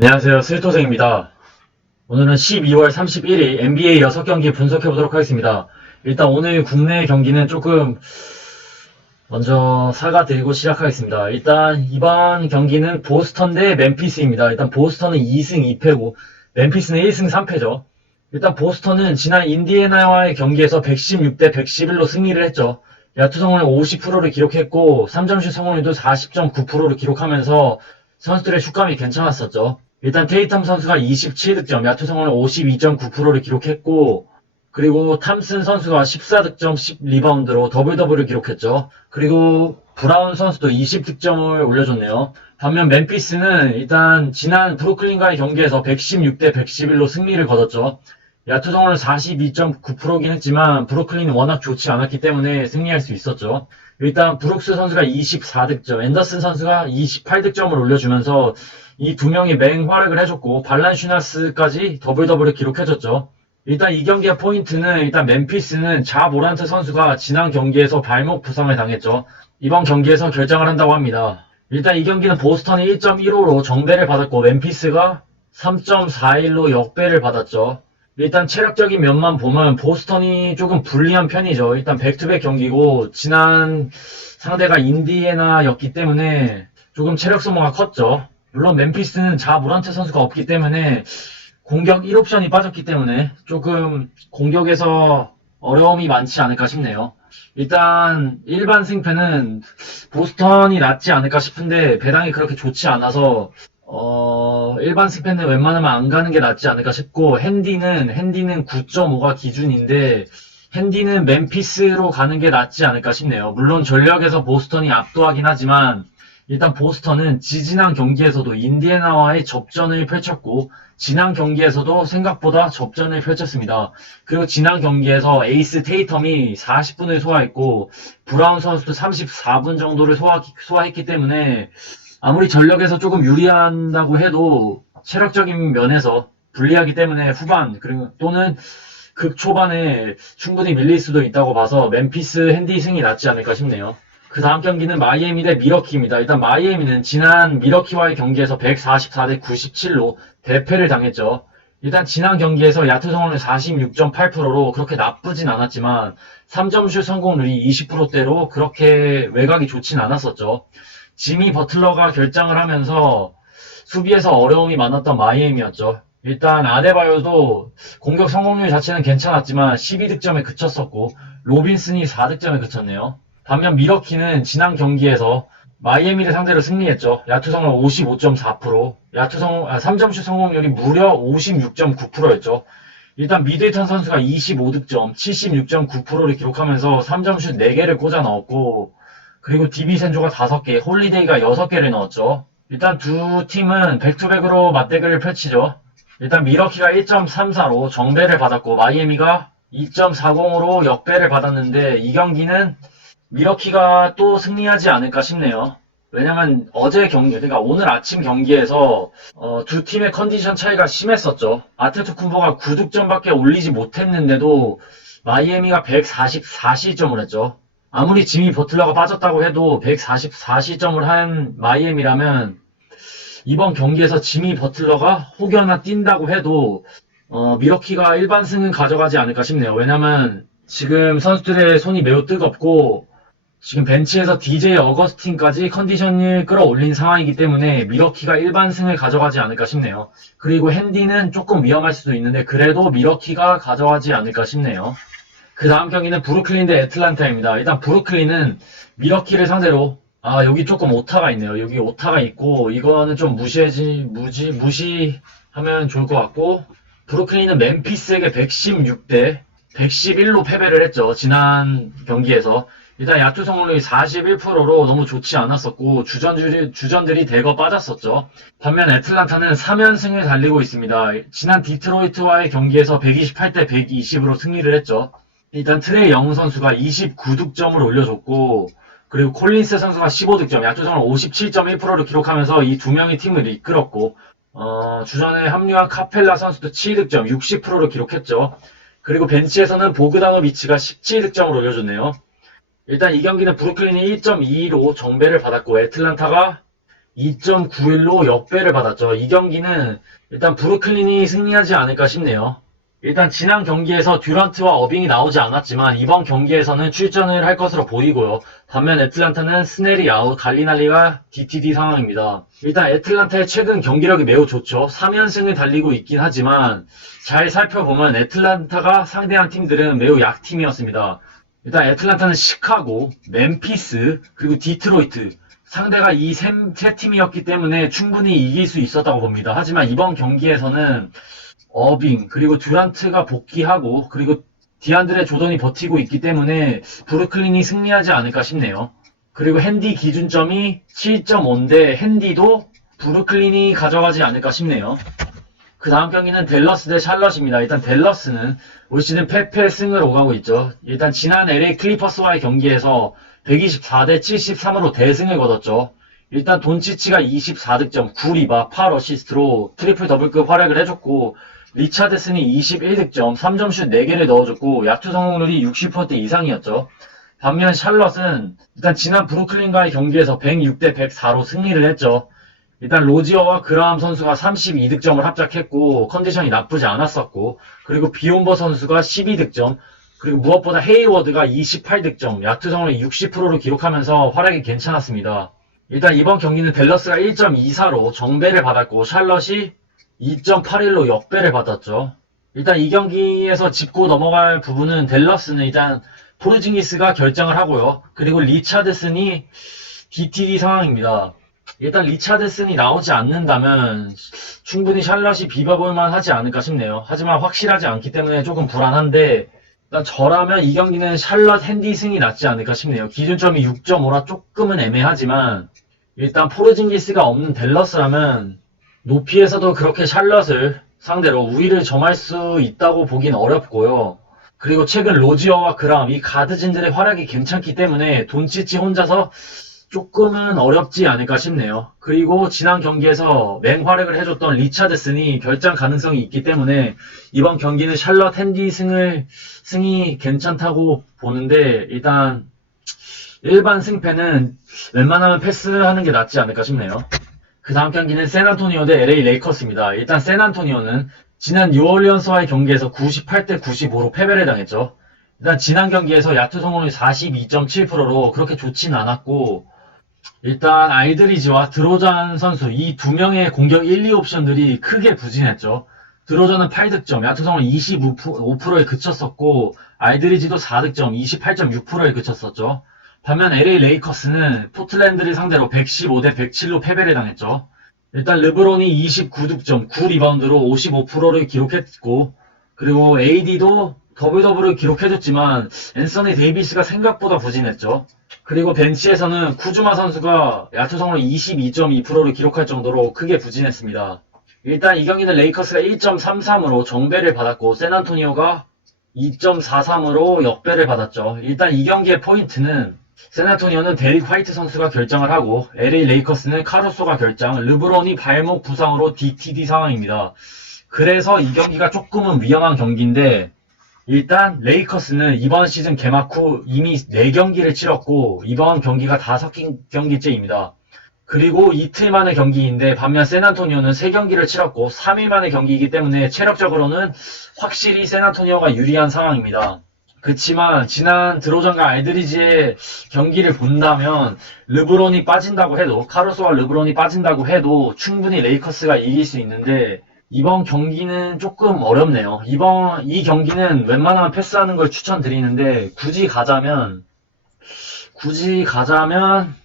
안녕하세요. 스리토생입니다. 오늘은 12월 31일 NBA 6경기 분석해보도록 하겠습니다. 일단 오늘 국내 경기는 조금 먼저 사과드리고 시작하겠습니다. 일단 이번 경기는 보스턴 대 멤피스입니다. 일단 보스턴은 2승 2패고 멤피스는 1승 3패죠. 일단 보스턴은 지난 인디애나와의 경기에서 116대 111로 승리를 했죠. 야투 성공률 50%를 기록했고 3점슛 성공률도 40.9%를 기록하면서 선수들의 슛감이 괜찮았었죠. 일단 테이텀 선수가 27득점, 야투 성공률 52.9%를 기록했고 그리고 탐슨 선수가 14득점, 10리바운드로 더블더블을 기록했죠. 그리고 브라운 선수도 20득점을 올려줬네요. 반면 멤피스는 일단 지난 브루클린과의 경기에서 116대 111로 승리를 거뒀죠. 야투 성공률 42.9%긴 했지만 브루클린이 워낙 좋지 않았기 때문에 승리할 수 있었죠. 일단 브룩스 선수가 24득점, 앤더슨 선수가 28득점을 올려주면서 이 두 명이 맹활약을 해줬고 발란슈나스까지 더블더블을 기록해줬죠. 일단 이 경기의 포인트는 일단 멤피스는 자 모란트 선수가 지난 경기에서 발목 부상을 당했죠. 이번 경기에서 결정을 한다고 합니다. 일단 이 경기는 보스턴이 1.15로 정배를 받았고 멤피스가 3.41로 역배를 받았죠. 일단 체력적인 면만 보면 보스턴이 조금 불리한 편이죠. 일단 백투백 경기고 지난 상대가 인디애나였기 때문에 조금 체력 소모가 컸죠. 물론 멤피스는 자 모란트 선수가 없기 때문에 공격 1옵션이 빠졌기 때문에 조금 공격에서 어려움이 많지 않을까 싶네요. 일단 일반 승패는 보스턴이 낫지 않을까 싶은데 배당이 그렇게 좋지 않아서 일반 승패는 웬만하면 안 가는 게 낫지 않을까 싶고 핸디는 9.5가 기준인데 핸디는 멤피스로 가는 게 낫지 않을까 싶네요. 물론 전력에서 보스턴이 압도하긴 하지만 일단 보스턴은 지지난 경기에서도 인디애나와의 접전을 펼쳤고 지난 경기에서도 생각보다 접전을 펼쳤습니다. 그리고 지난 경기에서 에이스 테이텀이 40분을 소화했고 브라운 선수도 34분 정도를 소화했기 때문에 아무리 전력에서 조금 유리한다고 해도 체력적인 면에서 불리하기 때문에 후반 그리고 또는 극 초반에 충분히 밀릴 수도 있다고 봐서 멤피스 핸디 승이 낫지 않을까 싶네요. 그 다음 경기는 마이애미 대 미러키입니다. 일단 마이애미는 지난 미러키와의 경기에서 144대 97로 대패를 당했죠. 일단 지난 경기에서 야투 성공률 46.8%로 그렇게 나쁘진 않았지만 3점슛 성공률이 20%대로 그렇게 외곽이 좋진 않았었죠. 지미 버틀러가 결장을 하면서 수비에서 어려움이 많았던 마이애미였죠. 일단 아데바요도 공격 성공률 자체는 괜찮았지만 12득점에 그쳤었고 로빈슨이 4득점에 그쳤네요. 반면 미러키는 지난 경기에서 마이애미를 상대로 승리했죠. 야투 성공률 55.4%, 3점슛 성공률이 무려 56.9%였죠. 일단 미들턴 선수가 25득점, 76.9%를 기록하면서 3점슛 4개를 꽂아 넣었고 그리고 디비센조가 5개, 홀리데이가 6개를 넣었죠. 일단 두 팀은 백투백으로 맞대결을 펼치죠. 일단 미러키가 1.34로 정배를 받았고 마이애미가 2.40으로 역배를 받았는데 이 경기는 미러키가 또 승리하지 않을까 싶네요. 왜냐면 어제 경기, 그러니까 오늘 아침 경기에서 두 팀의 컨디션 차이가 심했었죠. 아테토쿤보가 9득점밖에 올리지 못했는데도 마이애미가 144실점을 했죠. 아무리 지미 버틀러가 빠졌다고 해도 144실점을 한 마이애미라면 이번 경기에서 지미 버틀러가 혹여나 뛴다고 해도 미러키가 일반승은 가져가지 않을까 싶네요. 왜냐면 지금 선수들의 손이 매우 뜨겁고 지금 벤치에서 DJ 어거스틴까지 컨디션을 끌어올린 상황이기 때문에 미러키가 일반승을 가져가지 않을까 싶네요. 그리고 핸디는 조금 위험할 수도 있는데 그래도 미러키가 가져가지 않을까 싶네요. 그 다음 경기는 브루클린 대 애틀란타입니다. 일단 브루클린은 미러키를 상대로 여기 조금 오타가 있네요. 여기 오타가 있고 이거는 좀 무시하면 좋을 것 같고 브루클린은 멤피스에게 116대 111로 패배를 했죠. 지난 경기에서. 일단 야투 성공률이 41%로 너무 좋지 않았었고 주전들이 대거 빠졌었죠. 반면 애틀란타는 3연승을 달리고 있습니다. 지난 디트로이트와의 경기에서 128대 120으로 승리를 했죠. 일단 트레이 영 선수가 29득점을 올려줬고 그리고 콜린스 선수가 15득점, 야투 성공률 57.1%를 기록하면서 이 두 명의 팀을 이끌었고 주전에 합류한 카펠라 선수도 7득점, 60%를 기록했죠. 그리고 벤치에서는 보그다노비치가 17득점을 올려줬네요. 일단 이 경기는 브루클린이 1.22로 정배를 받았고 애틀란타가 2.91로 역배를 받았죠. 이 경기는 일단 브루클린이 승리하지 않을까 싶네요. 일단 지난 경기에서 듀란트와 어빙이 나오지 않았지만 이번 경기에서는 출전을 할 것으로 보이고요. 반면 애틀란타는 스넬이 아웃, 갈리날리가 DTD 상황입니다. 일단 애틀란타의 최근 경기력이 매우 좋죠. 3연승을 달리고 있긴 하지만 잘 살펴보면 애틀란타가 상대한 팀들은 매우 약팀이었습니다. 일단 애틀란타는 시카고, 멤피스, 그리고 디트로이트 상대가 이 세 팀이었기 때문에 충분히 이길 수 있었다고 봅니다. 하지만 이번 경기에서는 어빙, 그리고 듀란트가 복귀하고, 그리고 디안드레 조던이 버티고 있기 때문에 브루클린이 승리하지 않을까 싶네요. 그리고 핸디 기준점이 7.5인데 핸디도 브루클린이 가져가지 않을까 싶네요. 그 다음 경기는 댈러스 대 샬럿입니다. 일단 댈러스는 올 시즌 패패 승을 오가고 있죠. 일단 지난 LA 클리퍼스와의 경기에서 124대 73으로 대승을 거뒀죠. 일단 돈치치가 24득점, 9리바, 8어시스트로 트리플 더블급 활약을 해줬고 리차드슨이 21득점, 3점슛 4개를 넣어줬고 야투 성공률이 60% 이상이었죠. 반면 샬럿은 일단 지난 브루클린과의 경기에서 106대 104로 승리를 했죠. 일단 로지어와 그라함 선수가 32득점을 합작했고 컨디션이 나쁘지 않았었고 그리고 비온버 선수가 12득점 그리고 무엇보다 헤이워드가 28득점, 야투 성공률 60%를 기록하면서 활약이 괜찮았습니다. 일단 이번 경기는 댈러스가 1.24로 정배를 받았고 샬럿이 2.81로 역배를 받았죠. 일단 이 경기에서 짚고 넘어갈 부분은 댈러스는 일단 포르징기스가 결정을 하고요. 그리고 리차드슨이 DTD 상황입니다. 일단 리차드슨이 나오지 않는다면 충분히 샬럿이 비벼볼만 하지 않을까 싶네요. 하지만 확실하지 않기 때문에 조금 불안한데 일단 저라면 이 경기는 샬럿 핸디 승이 낫지 않을까 싶네요. 기준점이 6.5라 조금은 애매하지만 일단 포르징기스가 없는 댈러스라면 높이에서도 그렇게 샬럿을 상대로 우위를 점할 수 있다고 보긴 어렵고요. 그리고 최근 로지어와 그람 이 가드진들의 활약이 괜찮기 때문에 돈치치 혼자서 조금은 어렵지 않을까 싶네요. 그리고 지난 경기에서 맹활약을 해줬던 리차드슨이 결장 가능성이 있기 때문에 이번 경기는 샬럿 핸디 승이 괜찮다고 보는데 일단 일반 승패는 웬만하면 패스하는 게 낫지 않을까 싶네요. 그 다음 경기는 샌안토니오 대 LA 레이커스입니다. 일단 샌안토니오는 지난 뉴올리언스와의 경기에서 98대 95로 패배를 당했죠. 일단 지난 경기에서 야투 성공률 42.7%로 그렇게 좋진 않았고 일단 알드리지와 드로잔 선수 이 두 명의 공격 1, 2 옵션들이 크게 부진했죠. 드로잔은 8득점, 야투 성공률 25%에 그쳤었고 알드리지도 4득점, 28.6%에 그쳤었죠. 반면 LA 레이커스는 포틀랜드를 상대로 115대 107로 패배를 당했죠. 일단 르브론이 29득점, 9리바운드로 55%를 기록했고 그리고 AD도 더블더블을 기록해줬지만 앤서니 데이비스가 생각보다 부진했죠. 그리고 벤치에서는 쿠즈마 선수가 야투 성공률 22.2%를 기록할 정도로 크게 부진했습니다. 일단 이 경기는 레이커스가 1.33으로 정배를 받았고 샌안토니오가 2.43으로 역배를 받았죠. 일단 이 경기의 포인트는 샌안토니오는 데릭 화이트 선수가 결정을 하고 LA 레이커스는 카루소가 결정, 르브론이 발목 부상으로 DTD 상황입니다. 그래서 이 경기가 조금은 위험한 경기인데 일단 레이커스는 이번 시즌 개막 후 이미 4경기를 치렀고 이번 경기가 5경기째입니다. 그리고 이틀 만의 경기인데 반면 샌안토니오는 3경기를 치렀고 3일 만의 경기이기 때문에 체력적으로는 확실히 샌안토니오가 유리한 상황입니다. 그치만 지난 드로전과 알드리지의 경기를 본다면 르브론이 빠진다고 해도 카루소와 르브론이 빠진다고 해도 충분히 레이커스가 이길 수 있는데 이번 경기는 조금 어렵네요. 이 경기는 웬만하면 패스하는 걸 추천드리는데 굳이 가자면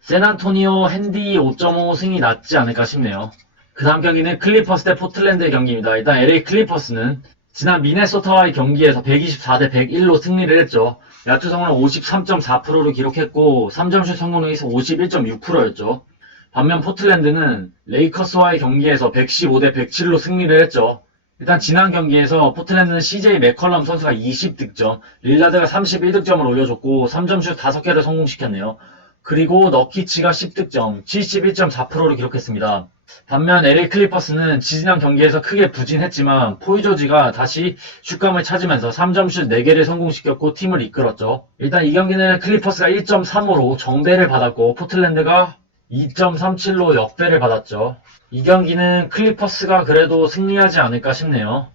샌안토니오 핸디 5.5 승이 낫지 않을까 싶네요. 그 다음 경기는 클리퍼스 대 포틀랜드의 경기입니다. 일단 LA 클리퍼스는 지난 미네소타와의 경기에서 124대 101로 승리를 했죠. 야투 성공률 53.4%를 기록했고 3점슛 성공률이 51.6%였죠. 반면 포틀랜드는 레이커스와의 경기에서 115대 107로 승리를 했죠. 일단 지난 경기에서 포틀랜드는 CJ 맥컬럼 선수가 20득점, 릴라드가 31득점을 올려줬고 3점슛 5개를 성공시켰네요. 그리고 너키치가 10득점, 71.4%를 기록했습니다. 반면 LA 클리퍼스는 지난 경기에서 크게 부진했지만 포이조지가 다시 슛감을 찾으면서 3점슛 4개를 성공시켰고 팀을 이끌었죠. 일단 이 경기는 클리퍼스가 1.35로 정배를 받았고 포틀랜드가 2.37로 역배를 받았죠. 이 경기는 클리퍼스가 그래도 승리하지 않을까 싶네요.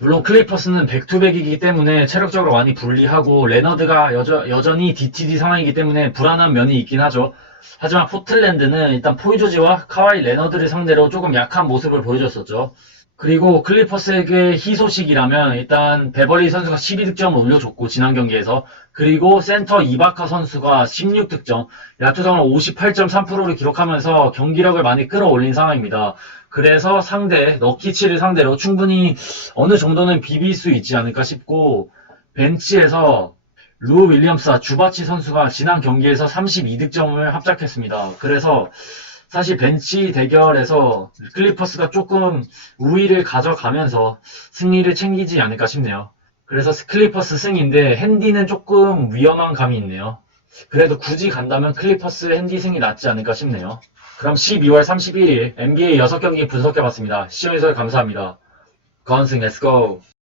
물론 클리퍼스는 백투백이기 때문에 체력적으로 많이 불리하고 레너드가 여전히 DTD 상황이기 때문에 불안한 면이 있긴 하죠. 하지만 포틀랜드는 일단 포이조지와 카와이 레너드를 상대로 조금 약한 모습을 보여줬었죠. 그리고 클리퍼스에게 희소식이라면 일단 베벌리 선수가 12득점을 올려줬고 지난 경기에서, 그리고 센터 이바카 선수가 16득점, 야투성을 58.3%를 기록하면서 경기력을 많이 끌어올린 상황입니다. 그래서 상대 너키치를 상대로 충분히 어느 정도는 비빌 수 있지 않을까 싶고, 벤치에서 루 윌리엄스와 주바치 선수가 지난 경기에서 32득점을 합작했습니다. 그래서 사실 벤치 대결에서 클리퍼스가 조금 우위를 가져가면서 승리를 챙기지 않을까 싶네요. 그래서 클리퍼스 승인데 핸디는 조금 위험한 감이 있네요. 그래도 굳이 간다면 클리퍼스 핸디 승이 낫지 않을까 싶네요. 그럼 12월 31일 NBA 6경기 분석해봤습니다. 시청해주셔서 감사합니다. 건승 렛츠고!